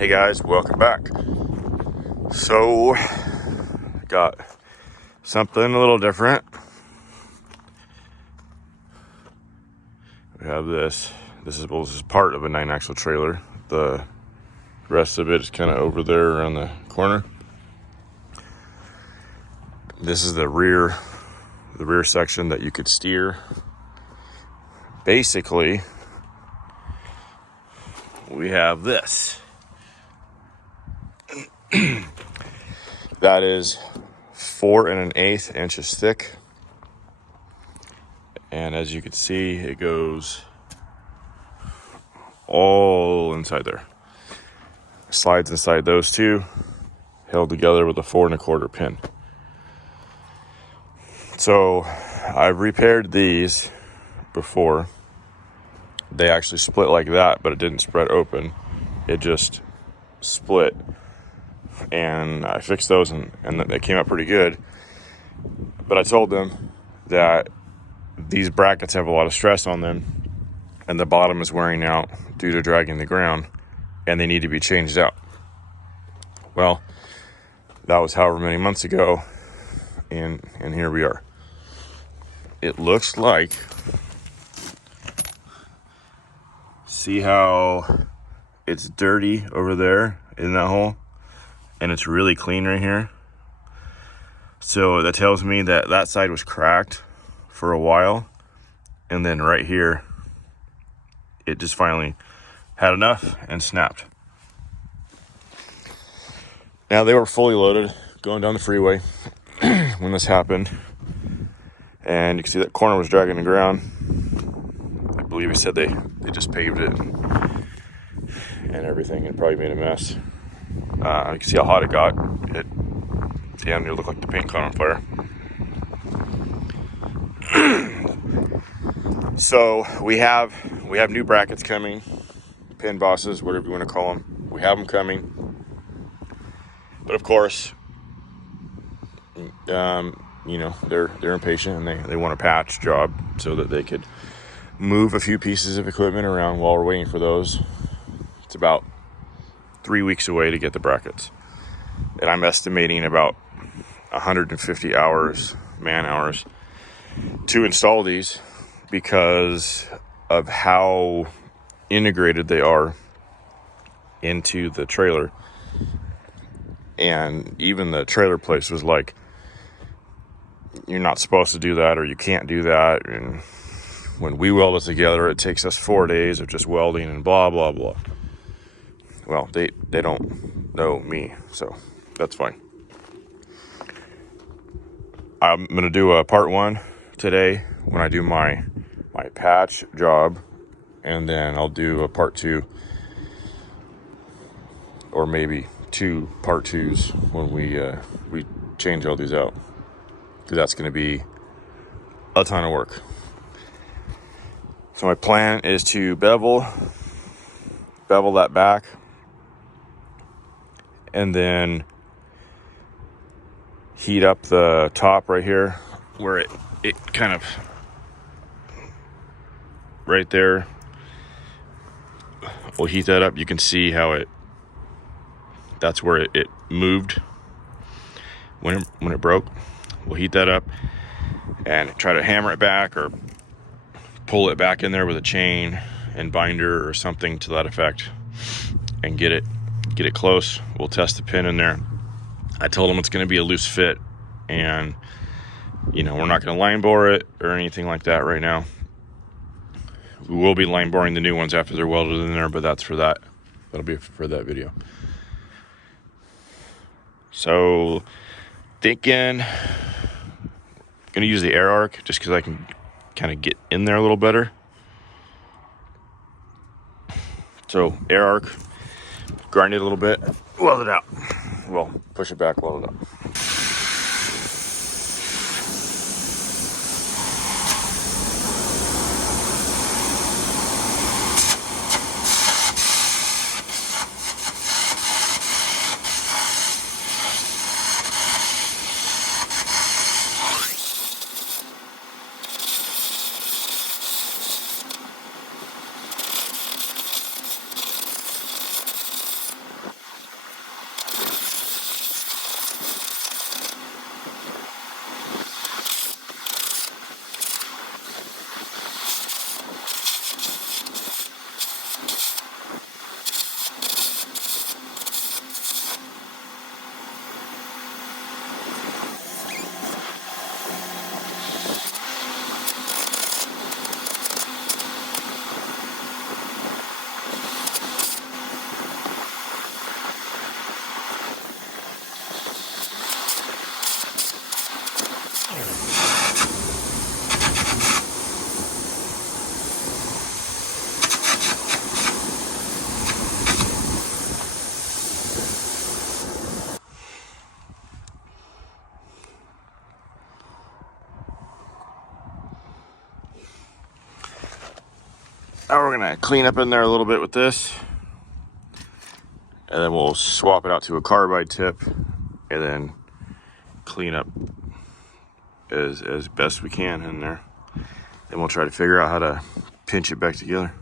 Hey guys, welcome back. So, got something a little different. We have this. This is part of a 9-axle trailer. The rest of it is kind of over there around the corner. This is the rear section that you could steer. Basically, we have this. That is 4 1/8 inches thick. And as you can see, it goes all inside there. Slides inside those two, held together with a 4 1/4 pin. So I've repaired these before. They actually split like that, but it didn't spread open. It just split. And I fixed those and they came out pretty good. But I told them that these brackets have a lot of stress on them and the bottom is wearing out due to dragging the ground and they need to be changed out. Well, that was however many months ago, and here we are. It looks like, see how it's dirty over there in that hole and it's really clean right here? So that tells me that that side was cracked for a while, and then right here it just finally had enough and snapped. Now they were fully loaded going down the freeway when this happened, and you can see that corner was dragging the ground. I believe he said they just paved it and everything and probably made a mess. You can see how hot it got. It damn near looked like the paint caught on fire. So we have new brackets coming, pin bosses, whatever you want to call them. We have them coming, but of course, they're impatient and they want a patch job so that they could move a few pieces of equipment around while we're waiting for those. It's about 3 weeks away to get the brackets, and I'm estimating about 150 man hours to install these because of how integrated they are into the trailer. And even the trailer place was like, you're not supposed to do that, or you can't do that. And when we weld it together, it takes us 4 days of just welding and blah, blah, blah. Well, they don't know me, so that's fine. I'm going to do a part 1 today when I do my patch job, and then I'll do a part 2, or maybe 2 part 2s when we change all these out, because that's going to be a ton of work. So my plan is to bevel that back, and then heat up the top right here where it kind of right there. We'll heat that up. You can see how that's where it moved when it broke. We'll heat that up and try to hammer it back or pull it back in there with a chain and binder or something to that effect and get it close. We'll test the pin in there. I told them it's going to be a loose fit, and we're not going to line bore it or anything like that right now. We will be line boring the new ones after they're welded in there, but that's for that. That'll be for that video. So thinking, going to use the air arc just because I can kind of get in there a little better. So air arc, grind it a little bit, weld it out. Well, push it back, weld it up. gonna clean up in there a little bit with this, and then we'll swap it out to a carbide tip, and then clean up as best we can in there. Then we'll try to figure out how to pinch it back together.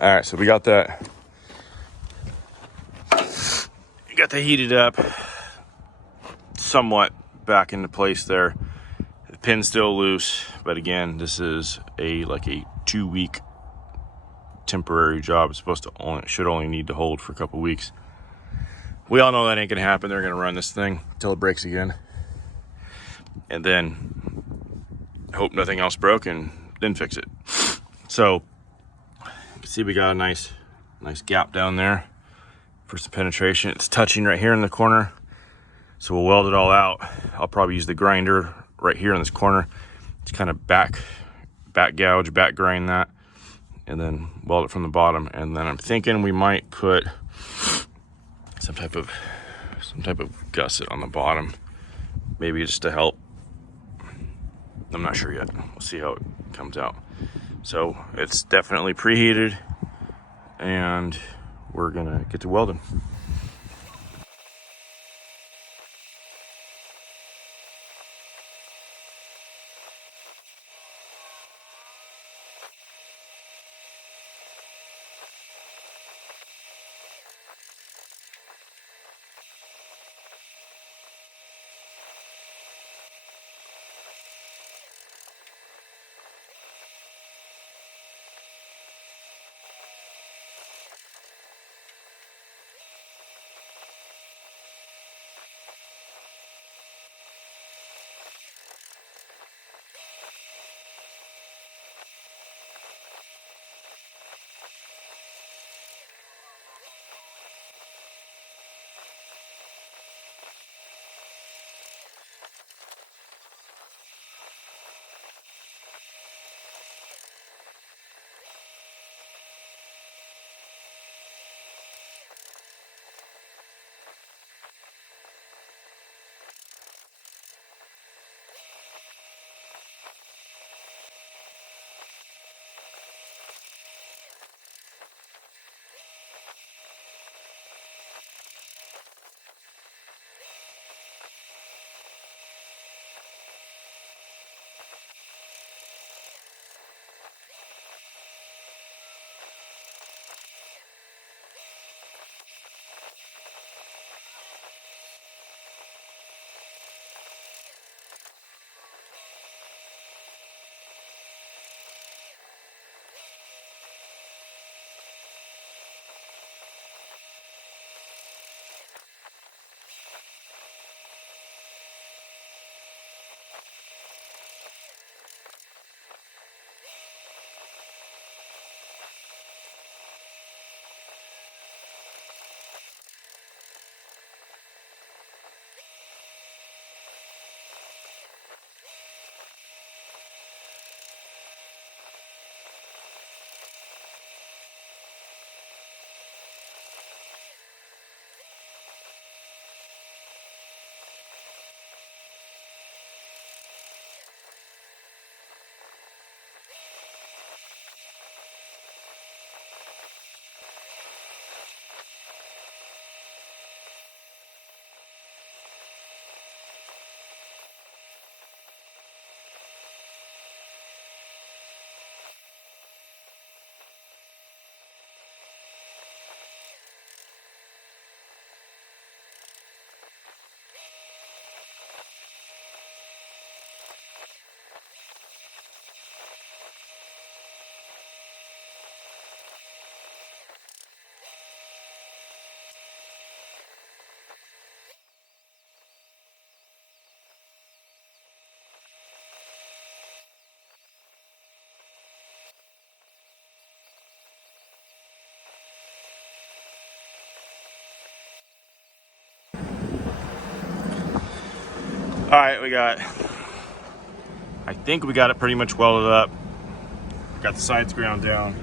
All right, so we got that heated up somewhat back into place there. The pin's still loose, but again, this is like a 2-week temporary job. It's should only need to hold for a couple weeks. We all know that ain't gonna happen. They're gonna run this thing until it breaks again, and then hope nothing else broke, and then fix it. So you can see we got a nice gap down there for some penetration. It's touching right here in the corner, so we'll weld it all out. I'll probably use the grinder right here in this corner to kind of back gouge, back grind that, and then weld it from the bottom. And then I'm thinking we might put some type of gusset on the bottom, maybe just to help. I'm not sure yet. We'll see how it comes out. So it's definitely preheated, and we're gonna get to welding. All right, I think we got it pretty much welded up. Got the sides ground down.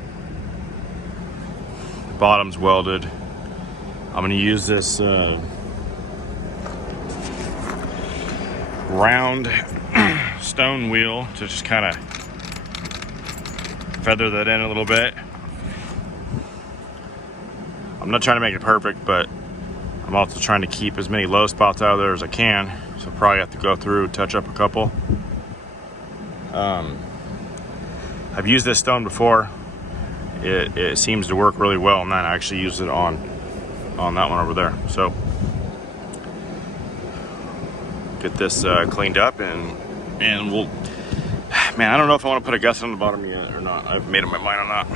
The bottom's welded. I'm gonna use this round stone wheel to just kind of feather that in a little bit. I'm not trying to make it perfect, but I'm also trying to keep as many low spots out of there as I can. So I'll probably have to go through, touch up a couple. I've used this stone before. It seems to work really well, and then I actually used it on that one over there. So get this cleaned up, and we'll, man, I don't know if I want to put a gusset on the bottom yet or not. I've made up my mind on that.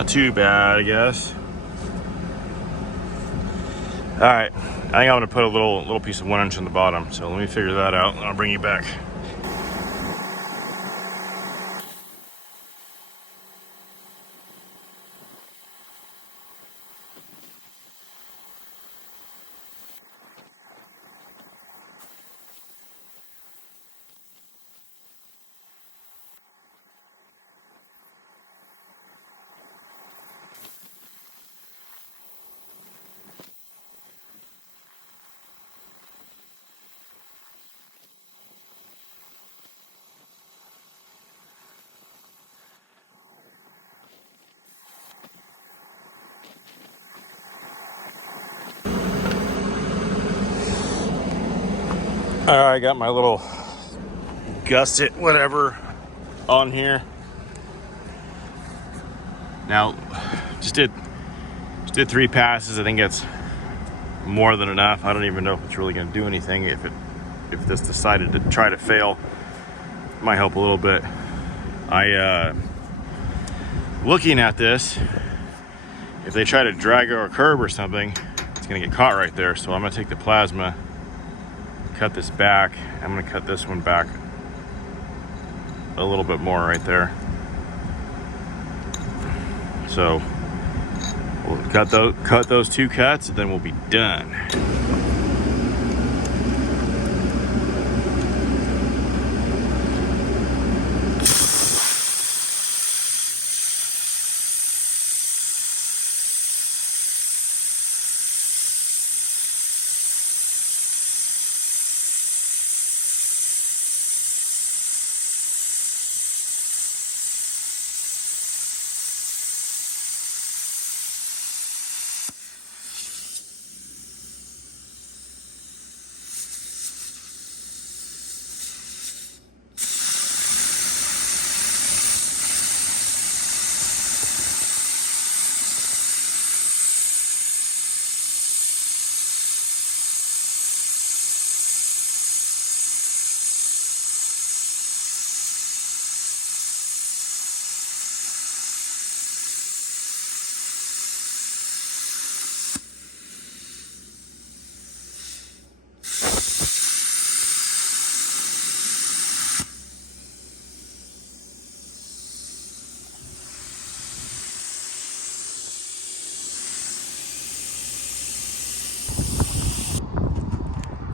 Not too bad, I guess. All right, I think I'm gonna put a little piece of 1 inch in the bottom. So let me figure that out and I'll bring you back. All right, I got my little Gusset whatever on here. Now, just did 3 passes. I think that's more than enough. I don't even know if it's really gonna do anything. If this decided to try to fail, it might help a little bit. Looking at this, if they try to drag over a curb or something, it's gonna get caught right there. So I'm gonna take the plasma, cut this back. I'm gonna cut this one back a little bit more right there. So we'll cut those 2 cuts, and then we'll be done.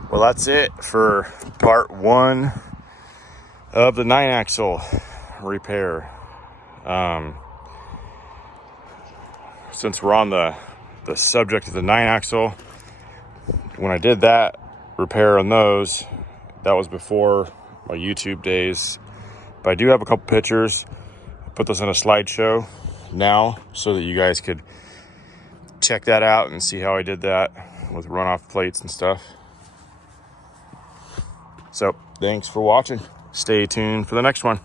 Well, that's it for part 1 of the 9-axle repair. Since we're on the subject of the 9-axle, when I did that repair on those, that was before my YouTube days. But I do have a couple pictures. I put those in a slideshow now so that you guys could check that out and see how I did that with runoff plates and stuff. So thanks for watching. Stay tuned for the next one.